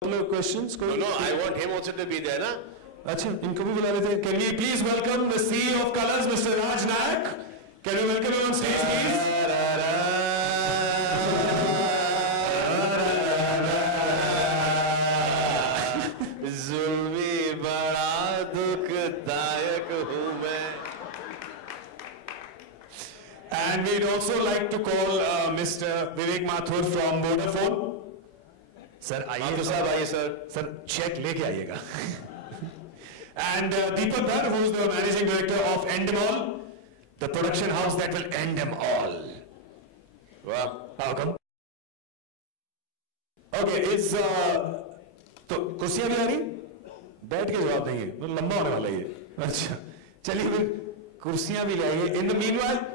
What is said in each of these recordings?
questions? No, I want him also to be there, na? अच्छा, इनको भी बुला लेते हैं. Can we please welcome the CEO of Colors, Mr. Raj Nayak? Can we welcome him on stage, please? जुल्मी बड़ा दुखदायक हूँ मैं. And we'd also like to call Mr. Vivek Mathur from Vodafone. Sir, आइए साहब आइए सर. Sir, check लेके आइएगा. And Deepak Dar, who is the managing director of Endemol, the production house that will end them all. वाह. How come? Okay, is तो कुर्सियां भी आ रही? बैठ के जवाब देंगे. मतलब लंबा होने वाला ये. अच्छा, चलिए फिर कुर्सियां भी ले आइए. In the meanwhile,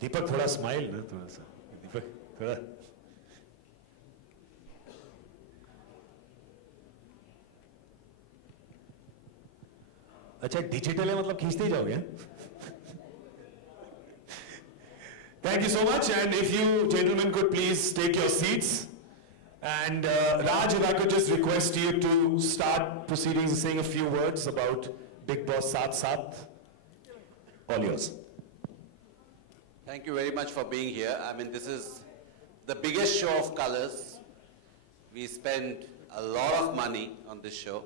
दीपक थोड़ा स्माइल ना थोड़ा सा. दीपक थोड़ा. अच्छा, डिजिटल है मतलब खींचते ही जाओगे. Thank you so much, and if you gentlemen could please take your seats. And Raj, if I could just request you to start proceedings and saying a few words about Big Boss Saath Saath. All yours. Thank you very much for being here. I mean, this is the biggest show of Colors. We spend a lot of money on this show.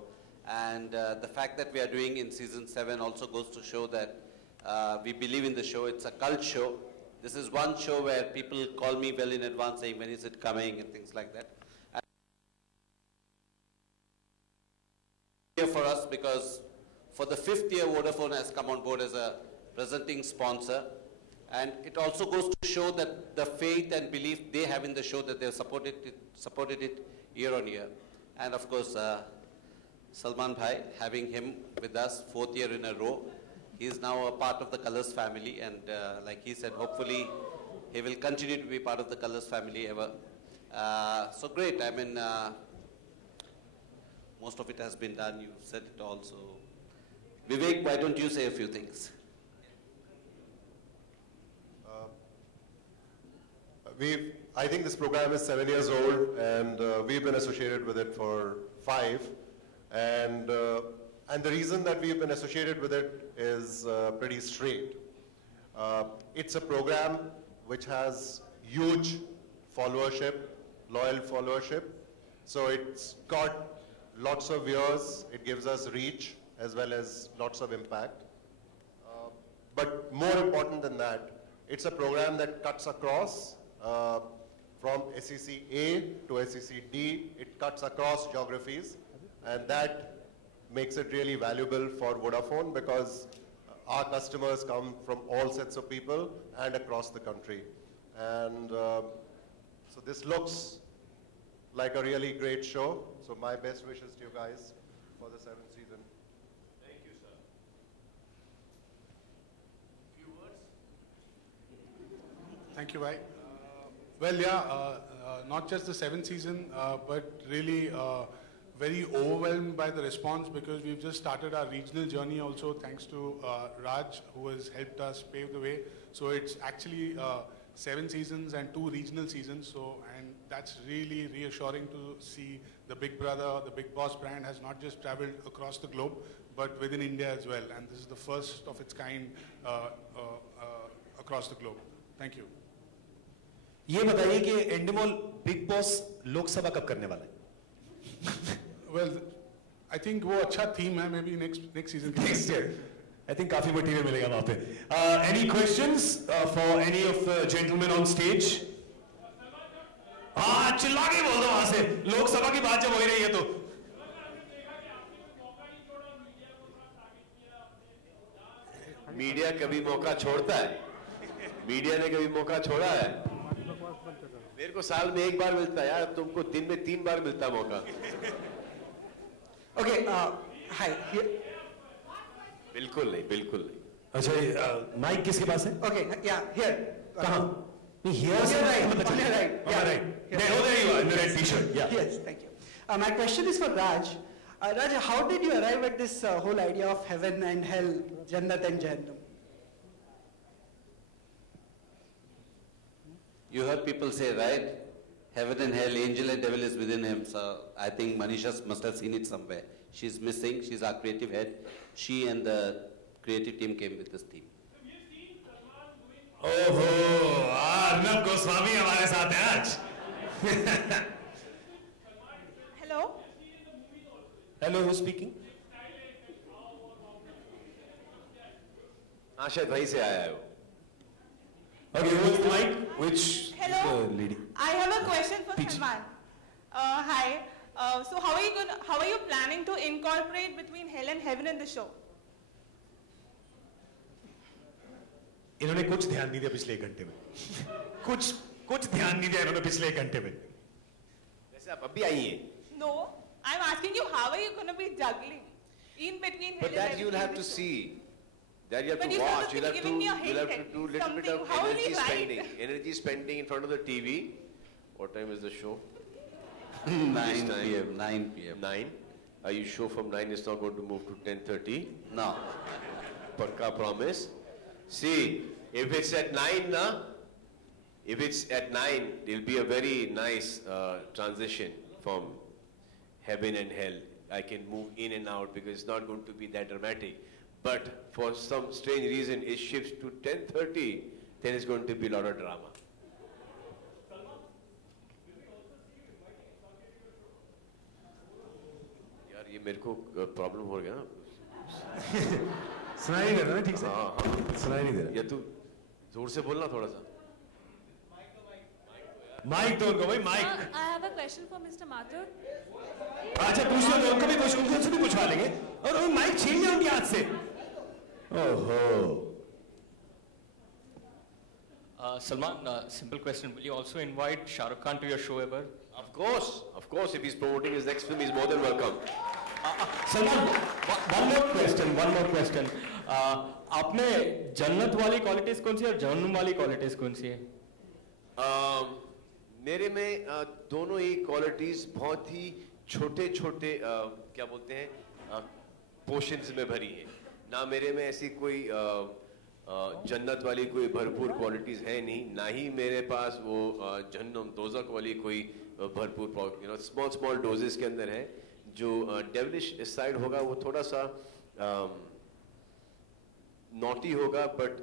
And the fact that we are doing in season 7 also goes to show that we believe in the show. It's a cult show. This is one show where people call me well in advance saying, when is it coming and things like that. And here for us because for the 5th year, Vodafone has come on board as a presenting sponsor. And it also goes to show that the faith and belief they have in the show, that they have supported it year on year. And of course, Salman Bhai, having him with us 4th year in a row, he is now a part of the Colors family. And like he said, hopefully he will continue to be part of the Colors family ever. So great. I mean, most of it has been done. You said it all. So Vivek, why don't you say a few things? I think this program is 7 years old, and we've been associated with it for 5. And the reason that we've been associated with it is pretty straight. It's a program which has huge followership, loyal followership. So it's got lots of viewers. It gives us reach as well as lots of impact. But more important than that, it's a program that cuts across from SEC A to SEC D. It cuts across geographies, and that makes it really valuable for Vodafone because our customers come from all sets of people and across the country. And so this looks like a really great show. So my best wishes to you guys for the 7th season. Thank you, sir. Few words? Thank you, Bhai. Well, yeah, not just the 7th season, but really very overwhelmed by the response because we've just started our regional journey also thanks to Raj, who has helped us pave the way. So it's actually 7 seasons and 2 regional seasons. So, and that's really reassuring to see the Big Brother, the Big Boss brand has not just traveled across the globe, but within India as well. And this is the first of its kind across the globe. Thank you. ये बताइए कि एंडेमॉल big boss Lok Sabha कब करने वाला है? Well, I think वो अच्छा theme है, maybe next season. Next year. I think काफी मटेरियल मिलेगा वहाँ पे. Any questions for any of the gentlemen on stage? हाँ, चिल्ला के बोल दो वहाँ से. लोकसभा की बात जब हो ही रही है तो. मीडिया कभी मौका छोड़ता है? मीडिया ने कभी मौका छोड़ा है? मेरे को साल में एक बार मिलता है यार, तुमको दिन में 3 बार मिलता मौका. Okay, hi. Here. बिल्कुल नहीं, बिल्कुल नहीं. अच्छा, माइक किसके पास है? Okay, yeah, here. कहाँ? Here On से your right, पता on चला. your right. On my right. There, oh, there you are, in the red t-shirt. Yeah. Yes, thank you. My question is for Raj. Raj, how did you arrive at this whole idea of heaven and hell, Jannat and Jahannam? You heard people say, right? Heaven and hell, angel and devil is within him. So I think Manisha must have seen it somewhere. She's missing. She's our creative head. She and the creative team came with this theme. ओहो, अर्नब गोस्वामी हमारे साथ हैं आज. Hello? Hello, who's speaking? हाँ, शायद वहीं से आया है वो. Okay, who is the mic? Which Hello? lady? I have a question for Please. Salman. Hi. So how are you planning to incorporate between hell and heaven in the show? इन्होंने कुछ ध्यान नहीं दिया पिछले 1 घंटे में. कुछ ध्यान नहीं दिया इन्होंने पिछले 1 घंटे में. वैसे आप अभी आई हैं. No, I'm asking you how are you going to be juggling in between But hell and that heaven you'll in have the to show? see. That you have But to you're supposed watch. to You'll be have giving me a to. You'll have hint to do at little bit something. of How will we energy write? spending. Energy spending in front of the TV. What time is the show? 9 time. p.m. 9 p.m. 9. Are you sure from 9 it's not going to move to 10:30? No. Pakka promise. See, if it's at 9, na, if it's at 9, it'll be a very nice transition from heaven and hell. I can move in and out because it's not going to be that dramatic. But for some strange reason, it shifts to 10:30, then it's going to be a lot of drama. यार ये मेरे को problem हो गया ना. सुनाई नहीं दे रहा ना ठीक से. हाँ हाँ. सुनाई नहीं दे रहा. या तू जोर से बोलना थोड़ा सा. माइक तो उनको भाई mic. I have a question for Mr. Mathur. अच्छा पूछ लो, उनको भी कुछ उनसे भी पूछवा लेंगे. और वो माइक छीन जाए उनके हाथ से. ओहो. Salman, simple question. Will you also invite Shah Rukh Khan to your show ever? Of course. If he's promoting his next film, he's more than welcome. Salman, one more question. आपने जन्नत वाली qualities कौन सी है और जहन्नुम वाली qualities कौन सी है? मेरे में दोनों ही क्वालिटीज बहुत ही छोटे छोटे क्या बोलते हैं पोर्शंस में भरी हैं. ना मेरे में ऐसी कोई जन्नत वाली कोई भरपूर क्वालिटीज है नहीं, ना ही मेरे पास वो जहन्नुम दोज़ख वाली कोई भरपूर स्मॉल डोजेस के अंदर है. जो डेविलिश साइड होगा वो थोड़ा सा नॉटी होगा, बट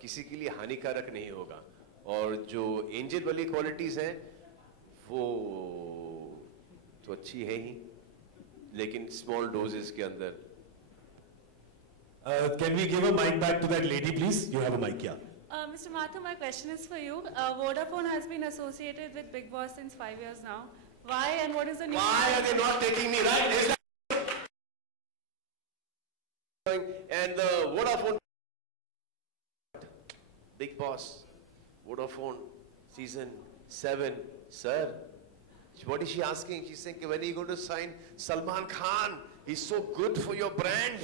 किसी के लिए हानिकारक नहीं होगा. और जो एंजल वाली क्वालिटीज हैं वो तो अच्छी है ही, लेकिन स्मॉल डोजेस के अंदर. Can we give a mic back to that lady, please? You have a mic, yeah. Mr. Mathur, my question is for you. Vodafone has been associated with Big Boss since 5 years now. Why and what is the new... Why are they not taking me right? Is that... And the Vodafone Big Boss, Vodafone season 7, sir. What is she asking? She's saying, when are you going to sign Salman Khan? He's so good for your brand.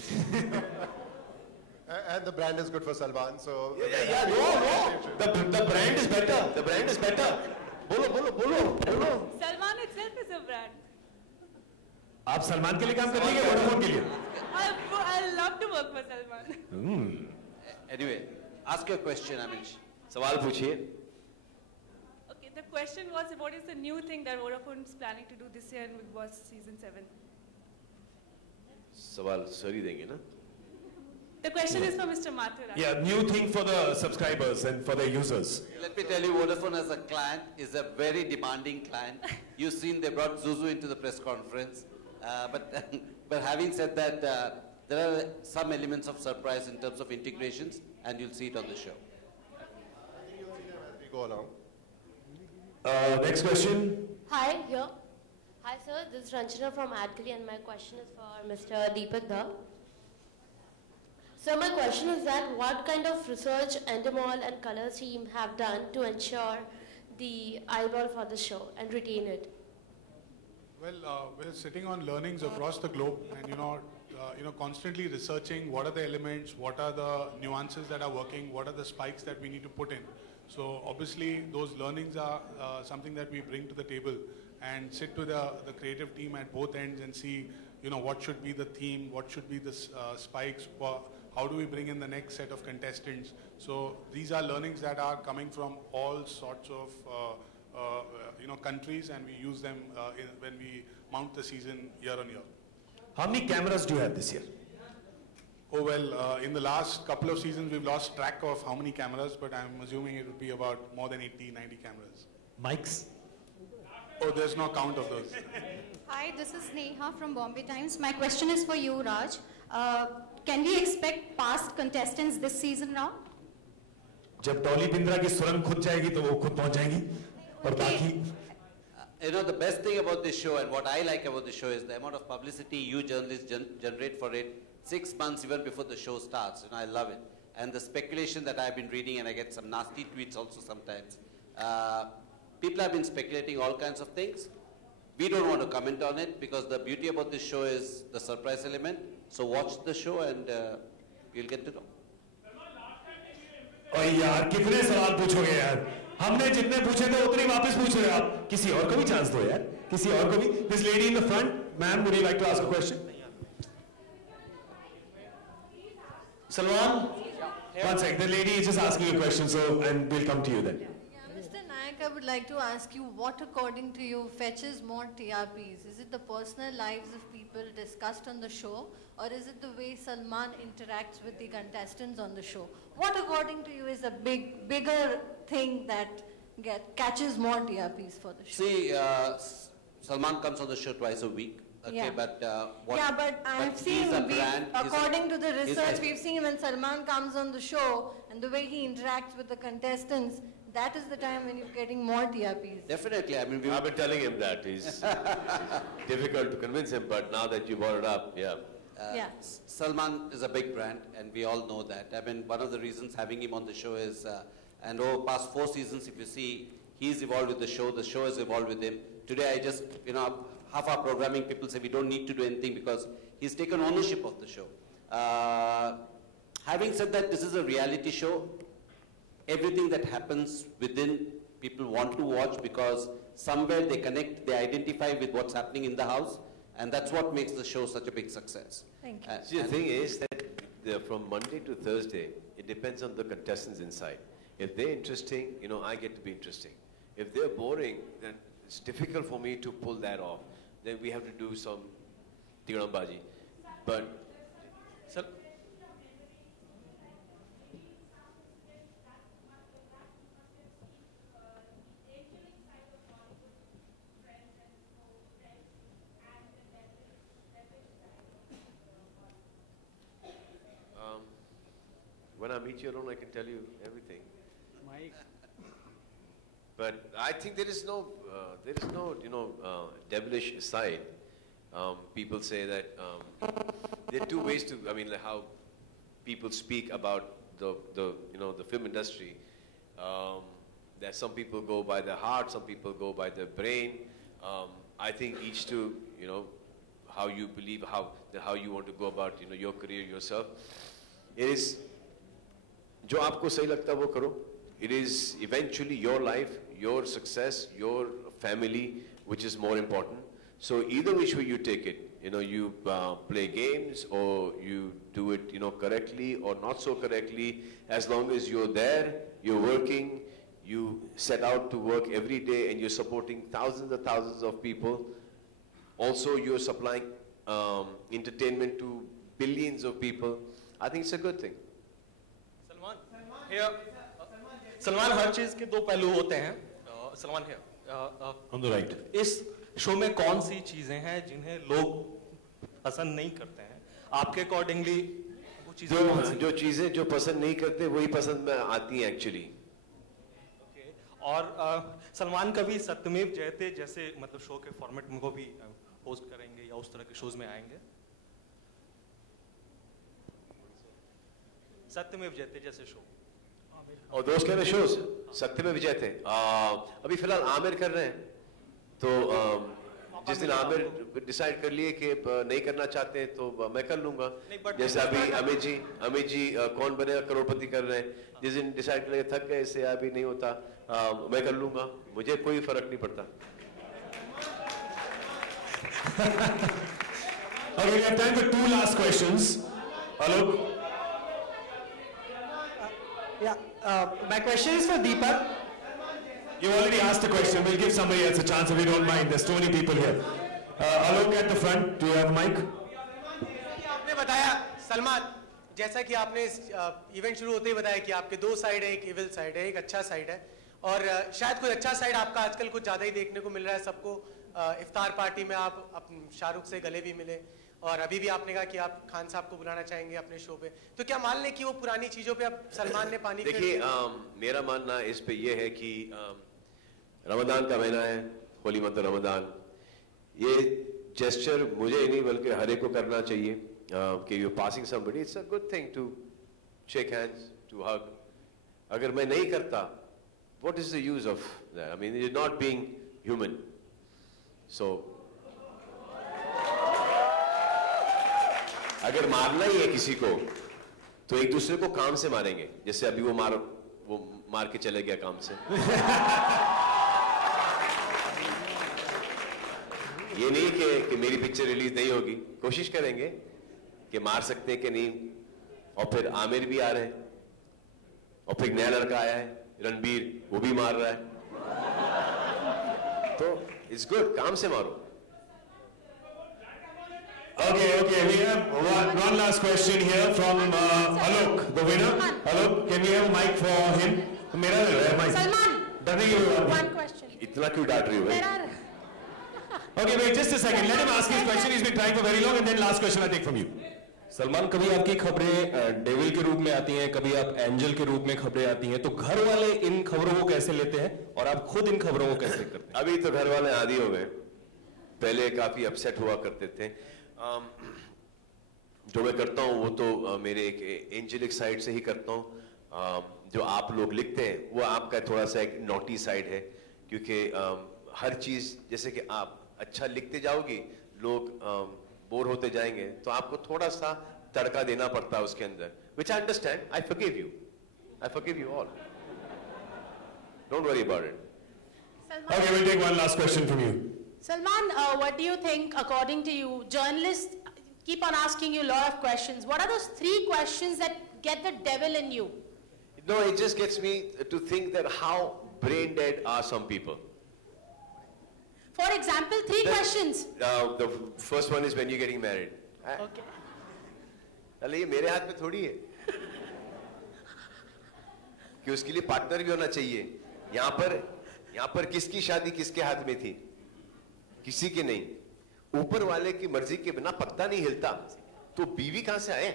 And the brand is good for Salman, so... Yeah, no. The brand is better. The brand is better. Bolo. Salman itself is a brand. आप सलमान के लिए काम कर रही है Vodafone के लिए? I love to work for Salman. Anyway, ask your question, Amish. सवाल पूछिए. Okay, the question was, what is the new thing that Vodafone is planning to do this year in Big Boss season 7? सवाल sir ही देंगे ना? The question is for Mr. Mathur. Yeah, new thing for the subscribers and for the users. Let me tell you, Vodafone as a client is a very demanding client. You've seen they brought Zuzu into the press conference. But having said that, there are some elements of surprise in terms of integrations, and you'll see it on the show. As we go along. Next question. Hi, here. Hi, sir. This is Ranjana from Adkali, and my question is for Mr. Deepak Dhar. So my question is that what kind of research Endemol and Colors team have done to ensure the eyeball for the show and retain it? Well, we're sitting on learnings across the globe, and constantly researching what are the elements, what are the nuances that are working, what are the spikes that we need to put in. So obviously, those learnings are something that we bring to the table and sit with the creative team at both ends and see, what should be the theme, what should be the spikes, how do we bring in the next set of contestants. So these are learnings that are coming from all sorts of countries, and we use them when we mount the season year on year. How many cameras do you have this year? Oh well, in the last couple of seasons we've lost track of how many cameras, but I'm assuming it would be about more than 80, 90 cameras. Mics? Oh, there's no count of those. Hi, this is Neha from Bombay Times. My question is for you, Raj. Can we expect past contestants this season now? जब डॉली बिंद्रा की सुरंग खुद जाएगी तो वो खुद पहुंच जाएंगी और बाकी The best thing about this show and what I like about the show is the amount of publicity you journalists generate for it 6 months even before the show starts. I love it. And the speculation that I've been reading, and I get some nasty tweets also sometimes. People have been speculating all kinds of things. We don't want to comment on it because the beauty about this show is the surprise element. So watch the show and you'll get to know. और यार कितने सवाल पूछोगे यार? हमने जितने पूछे थे उतने वापस पूछ रहे हो आप. किसी और को भी चांस दो यार. किसी और को भी. This lady in the front, ma'am, would you like to ask a question? Salman, one second. The lady is just asking a question, and we'll come to you then. Mr. Nayak, I would like to ask you, what according to you fetches more TRPs? Is it the personal lives of people discussed on the show, or is it the way Salman interacts with the contestants on the show? What according to you is a bigger thing that catches more TRPs for the show? See, Salman comes on the show twice a week. Okay, Yeah. but but I've seen, according to the research, we've seen when Salman comes on the show and the way he interacts with the contestants, that is the time when you're getting more TRPs. Definitely. I mean, I've been telling him that. It's difficult to convince him, but now that you brought it up, yeah. Salman is a big brand, and we all know that. I mean, one of the reasons having him on the show is, and over past 4 seasons, if you see, he's evolved with the show has evolved with him. Today, I just, half our programming, people say we don't need to do anything because he's taken ownership of the show. Having said that, this is a reality show. Everything that happens within, people want to watch because somewhere they connect, they identify with what's happening in the house, and that's what makes the show such a big success. Thank you. See, the thing is that from Monday to Thursday, it depends on the contestants inside. If they're interesting, I get to be interesting. If they're boring, then it's difficult for me to pull that off. Then we have to do some tirambaji. But when I meet you alone, I can tell you everything. Mike. But I think there is no, devilish side. People say that there are 2 ways to, like how people speak about the film industry. That some people go by the heart, some people go by the brain. I think each to, how you believe, how you want to go about, your career yourself. It is, जो आपको सही लगता है वो करो. It is eventually your life, your success, your family, which is more important. So either which way you take it, you play games or you do it, correctly or not so correctly. As long as you're there, you're working, you set out to work every day, and you're supporting thousands and thousands of people. Also, you're supplying entertainment to billions of people. I think it's a good thing. Salman हर चीज के 2 पहलू होते हैं. सलमान है On the right. इस show में कौन सी चीजें हैं जिन्हें लोग पसंद नहीं करते हैं आपके अकॉर्डिंगली? वो चीजें जो चीजें जो पसंद नहीं करते वही पसंद में आती हैं एक्चुअली. और सलमान कभी सत्यमेव जयते जैसे मतलब शो के फॉर्मेट में को भी होस्ट करेंगे या उस तरह के शोज में आएंगे? सत्यमेव जयते जैसे शो और दोस्त कहते शोज सत्य में विजय थे। अभी फिलहाल आमिर कर रहे हैं, तो जिस दिन आमिर डिसाइड कर लिए कि नहीं करना चाहते हैं तो मैं कर लूंगा। जैसे अभी अमित जी कौन बनेगा करोड़पति कर रहे हैं, जिस दिन डिसाइड कर थक गए इससे अभी नहीं होता, मैं कर लूंगा, मुझे कोई फर्क नहीं पड़ता। Okay, we have time for 2 last questions. Alok? My question is for Deepak. You already asked a question. We'll give somebody else a chance if you don't mind. There's too many people here. Alok at the front. Do you have a mic? आपने बताया सलमान, जैसा कि आपने event शुरू होते ही बताया कि आपके 2 साइड है, एक इविल साइड है, एक अच्छा साइड है, और शायद कोई अच्छा साइड आपका आजकल कुछ ज्यादा ही देखने को मिल रहा है सबको। इफ्तार पार्टी में आप शाहरुख से गले भी मिले, और अभी भी आपने कहा कि आप खान साहब को बुलाना चाहेंगे अपने शो पे, तो क्या मान लें कि वो पुरानी चीजों पे अब सलमान ने पानी फेर देखिए, मेरा मानना इस पे ये है कि रमजान का महीना है, होली मंथ रमजान, ये जेस्चर मुझे ही नहीं बल्कि हर एक को करना चाहिए कि you passing somebody, it's a good thing to shake hands, to hug. अगर मैं नहीं करता, what is the use of that? I mean, it is not being human. So अगर मारना ही है किसी को तो एक दूसरे को काम से मारेंगे, जैसे अभी वो मार के चले गया काम से। ये नहीं कि मेरी पिक्चर रिलीज नहीं होगी, कोशिश करेंगे कि मार सकते हैं कि नहीं। और फिर आमिर भी आ रहे हैं, और फिर नया लड़का आया है रणबीर, वो भी मार रहा है, तो इट्स गुड, काम से मारो। Okay, we have one last question here from Alok, the winner. Alok, can we have a mic for him? मेरा mic. Salman. One question. इतना क्यों डांट रही हो भाई? Okay, wait just a second. Let him ask his question. He's been trying for very long, and then last question I take from you. Salman, कभी आपकी खबरें डेविल के रूप में आती हैं, कभी आप एंजल के रूप में खबरें आती हैं, तो घर वाले इन खबरों को कैसे लेते हैं और आप खुद इन खबरों को कैसे करते हैं? अभी तो घर वाले आदी हो गए, पहले काफी अपसेट हुआ करते थे। जो मैं करता हूँ वो तो मेरे एक एंजेलिक साइड से ही करता हूँ। जो आप लोग लिखते हैं वो आपका थोड़ा सा एक नॉटी साइड है, क्योंकि हर चीज जैसे कि आप अच्छा लिखते जाओगी, लोग बोर होते जाएंगे, तो आपको थोड़ा सा तड़का देना पड़ता है उसके अंदर, which I understand. I forgive you all. Don't worry about it. Okay, we'll take one last question from you. Salman, what do you think, according to you, journalists keep on asking you a lot of questions. What are those 3 questions that get the devil in you? No, it just gets me to think that how brain dead are some people. For example, 3 questions. The first one is when you're getting married. Okay. अरे ये मेरे हाथ में थोड़ी है कि उसके लिए पार्टनर भी होना चाहिए। यहाँ पर किसकी शादी किसके हाथ में थी? किसी के नहीं। ऊपर वाले की मर्जी के बिना पत्ता नहीं हिलता, तो बीवी कहां से आए?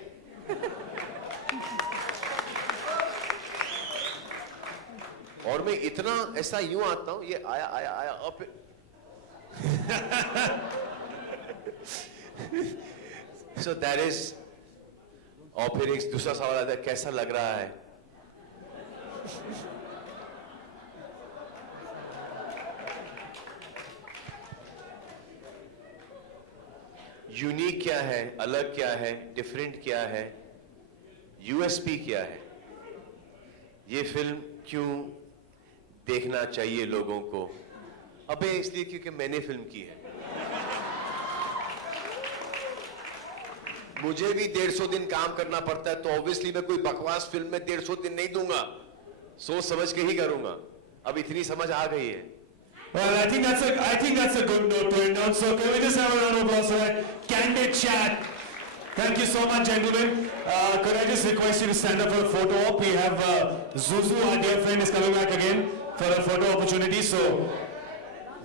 और मैं इतना ऐसा यूं आता हूं, ये आया और फिर so that is, और फिर एक दूसरा सवाल आता है, कैसा लग रहा है? यूनिक क्या है, अलग क्या है, डिफरेंट क्या है, यूएसपी क्या है? ये फिल्म क्यों देखना चाहिए लोगों को? अबे इसलिए क्योंकि मैंने फिल्म की है। मुझे भी 150 दिन काम करना पड़ता है, तो ऑब्वियसली मैं कोई बकवास फिल्म में 150 दिन नहीं दूंगा, सोच समझ के ही करूंगा। अब इतनी समझ आ गई है। Well, I think that's a good note to end on. So can we just have a round of applause for that candid chat? Thank you so much, gentlemen. Could I just request you to stand up for a photo op? We have Zuzu, our dear friend, is coming back again for a photo opportunity. So,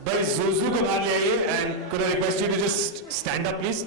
by Zuzu ko baar le aiye, and could I request you to just stand up, please?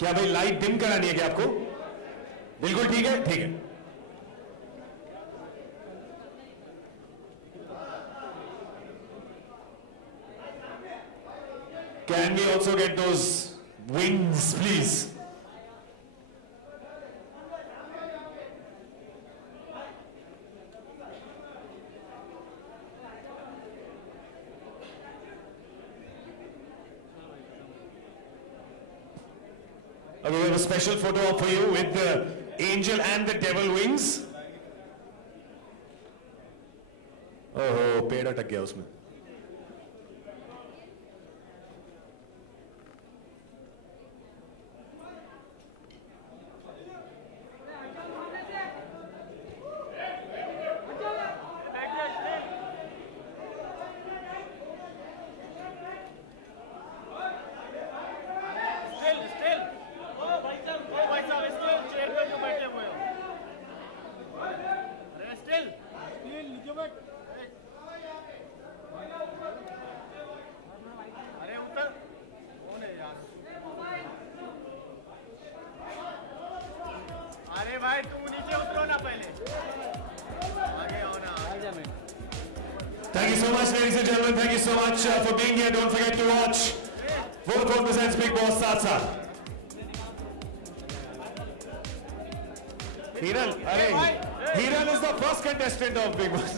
क्या भाई light dim करानी है क्या आपको? बिल्कुल ठीक है, ठीक है। Can we also get those wings, please? We have a special photo up for you with the angel and the devil wings. Oh, पेड़ अटक गया उसमें. Thank you so much, ladies and gentlemen. Thank you so much for being here. Don't forget to watch Vodafone presents Big Boss साथ साथ. Hiran, Hiran is the first contestant of Big Boss.